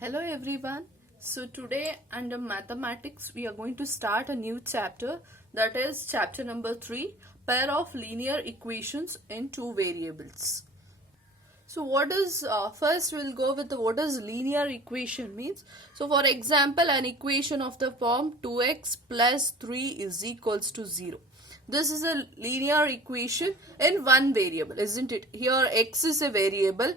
Hello everyone. So today under mathematics we are going to start a new chapter, that is chapter number 3, pair of linear equations in two variables. So what is first we'll go with what does linear equation means. So for example, an equation of the form 2x plus 3 is equals to 0. This is a linear equation in one variable, isn't it? Here x is a variable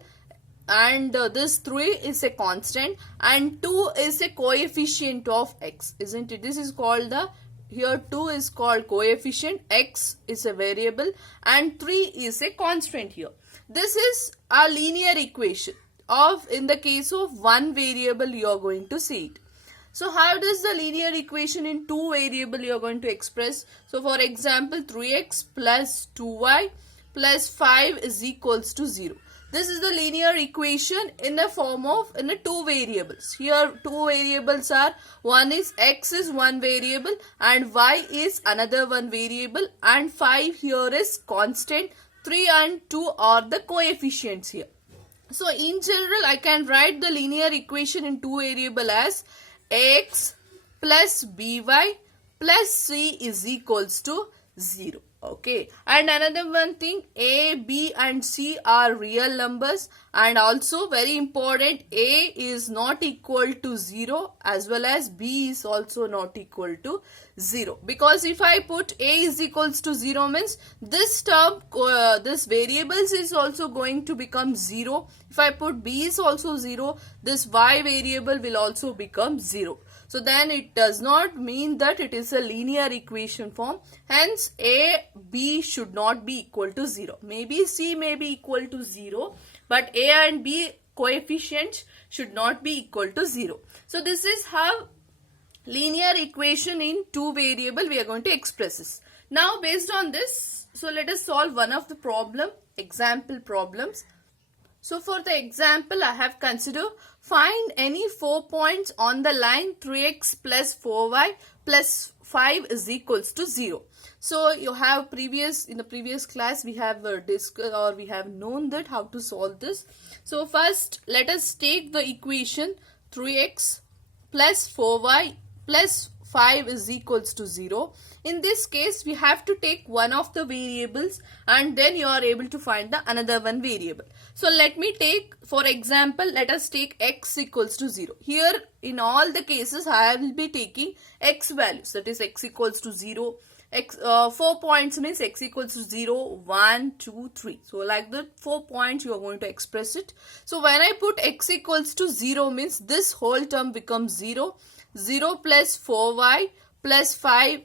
and this 3 is a constant and 2 is a coefficient of x, isn't it? This is called the, here 2 is called coefficient, x is a variable and 3 is a constant here. This is a linear equation of, in the case of one variable you are going to see it. So how does the linear equation in two variable you are going to express? So for example, 3x plus 2y plus 5 is equals to 0. This is the linear equation in the form of two variables. Here two variables are, one is x is one variable and y is another one variable, and 5 here is constant, 3 and 2 are the coefficients here. So in general I can write the linear equation in two variable as ax plus by plus c is equals to 0. Okay, and another one thing, a, b and c are real numbers, and also very important, a is not equal to 0 as well as b is also not equal to 0, because if I put a is equals to 0 means this term, this variables is also going to become 0. If I put b is also 0, this y variable will also become 0. So then it does not mean that it is a linear equation form. Hence a, b should not be equal to 0. Maybe c may be equal to 0, but a and b coefficients should not be equal to 0. So this is how linear equation in two variable we are going to express this. Now based on this, so let us solve one of the example problems. So for the example I have considered, find any 4 points on the line 3x plus 4y plus 5 is equals to 0. So you have in the previous class we have discussed, or we have known that how to solve this. So first let us take the equation 3x plus 4y plus 5 is equals to 0. In this case, we have to take one of the variables and then you are able to find the another one variable. So let me take, for example, let us take x equals to 0. Here in all the cases, I will be taking x values, that is x equals to 0. 4 points means x equals to 0, 1, 2, 3. So like the 4 points you are going to express it. So when I put x equals to 0 means this whole term becomes 0. 0 plus 4y plus 5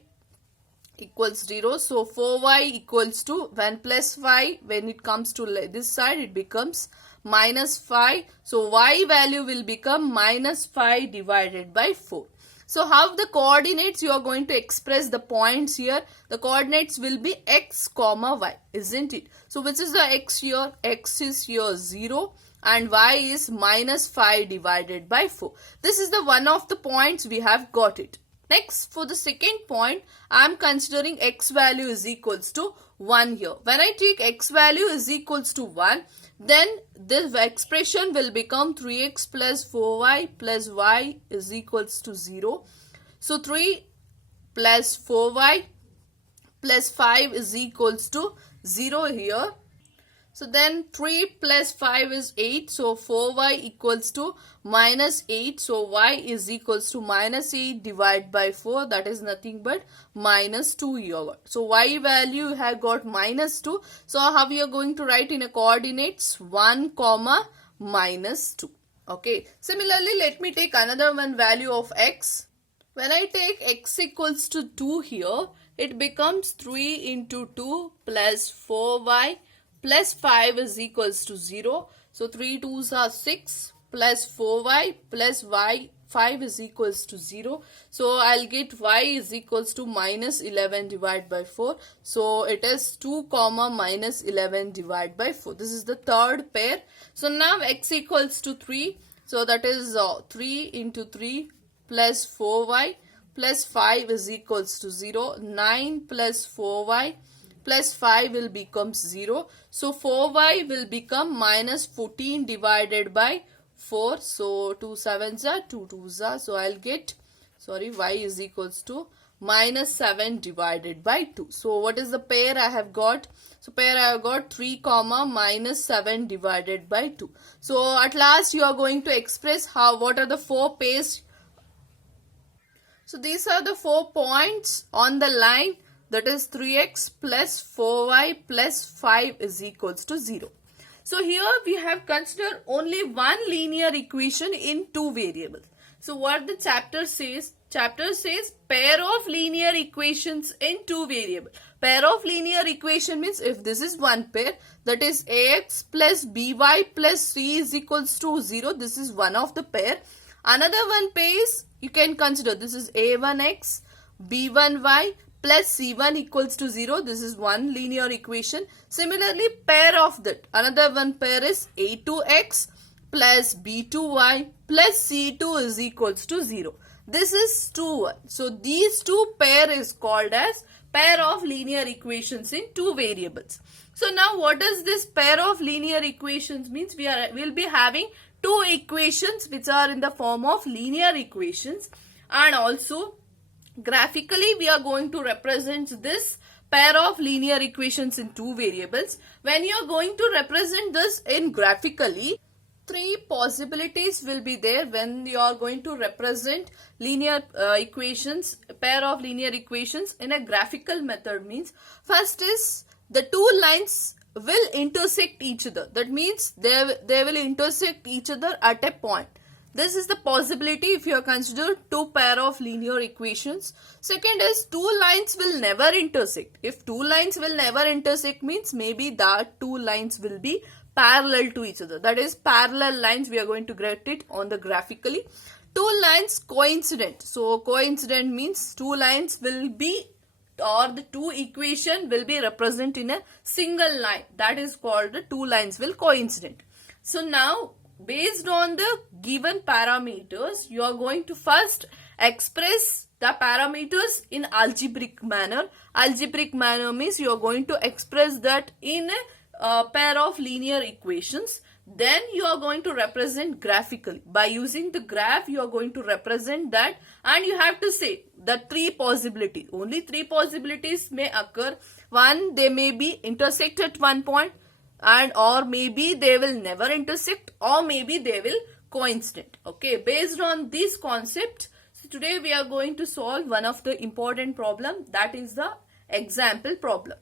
equals 0. So 4y equals to 1 plus 5. When it comes to this side, it becomes minus 5. So y value will become minus 5 divided by 4. So how the coordinates you are going to express the points here? The coordinates will be x comma y, isn't it? So which is the x here? X is here 0. And y is minus 5 divided by 4. This is the one of the points we have got it. Next, for the second point, I am considering x value is equals to 1 here. When I take x value is equals to 1, then this expression will become 3x plus 4y plus y is equals to 0. So 3 plus 4y plus 5 is equals to 0 here. So then 3 plus 5 is 8. So 4y equals to minus 8. So y is equals to minus 8 divided by 4. That is nothing but minus 2 here. So y value have got minus 2. So how we are going to write in a coordinates? 1 comma minus 2. Okay. Similarly, let me take another one value of x. When I take x equals to 2 here, it becomes 3 into 2 plus 4y plus 5 is equals to 0. So 3 2s are 6 plus 4y plus y 5 is equals to 0. So I'll get y is equals to minus 11 divided by 4. So it is 2 comma minus 11 divided by 4. This is the third pair. So now x equals to 3. So that is 3 into 3 plus 4y plus 5 is equals to 0. 9 plus 4y plus 5 will become 0. So 4y will become minus 14 divided by 4. So 2 7s are 2 2s are. So I'll get, y is equals to minus 7 divided by 2. So what is the pair I have got? So pair I have got 3 comma minus 7 divided by 2. So at last you are going to express what are the 4 pairs. So these are the 4 points on the line, that is 3x plus 4y plus 5 is equals to 0. So here we have considered only one linear equation in 2 variables. So what the chapter says? Chapter says pair of linear equations in 2 variables. Pair of linear equation means if this is one pair, that is ax plus by plus c is equals to 0. This is one of the pair. Another one pair is, you can consider, this is a1x, b1y plus c1 equals to 0. This is one linear equation. Similarly, pair of that, another one pair is a2x plus b2y plus c2 is equals to 0. This is 2. So these two pair is called as pair of linear equations in 2 variables. So now what does this pair of linear equations means? We'll be having 2 equations which are in the form of linear equations, and also graphically we are going to represent this pair of linear equations in 2 variables. When you are going to represent this in graphically, 3 possibilities will be there when you are going to represent linear equations, pair of linear equations in a graphical method. Means first is the 2 lines will intersect each other. That means they will intersect each other at a point. This is the possibility if you are considered 2 pair of linear equations. Second is 2 lines will never intersect. If 2 lines will never intersect means maybe that 2 lines will be parallel to each other. That is parallel lines, we are going to get it on the graphically. 2 lines coincident. So coincident means 2 lines will be, or the 2 equation will be represented in a single line. That is called the 2 lines will coincident. So now based on the given parameters, you are going to first express the parameters in algebraic manner. Algebraic manner means you are going to express that in a pair of linear equations. Then you are going to represent graphically. By using the graph, you are going to represent that, and you have to say the 3 possibilities. Only 3 possibilities may occur. One, they may be intersect at one point, and or maybe they will never intersect, or maybe they will coincident. Okay, based on this concept, so today we are going to solve one of the important problem, that is the example problem.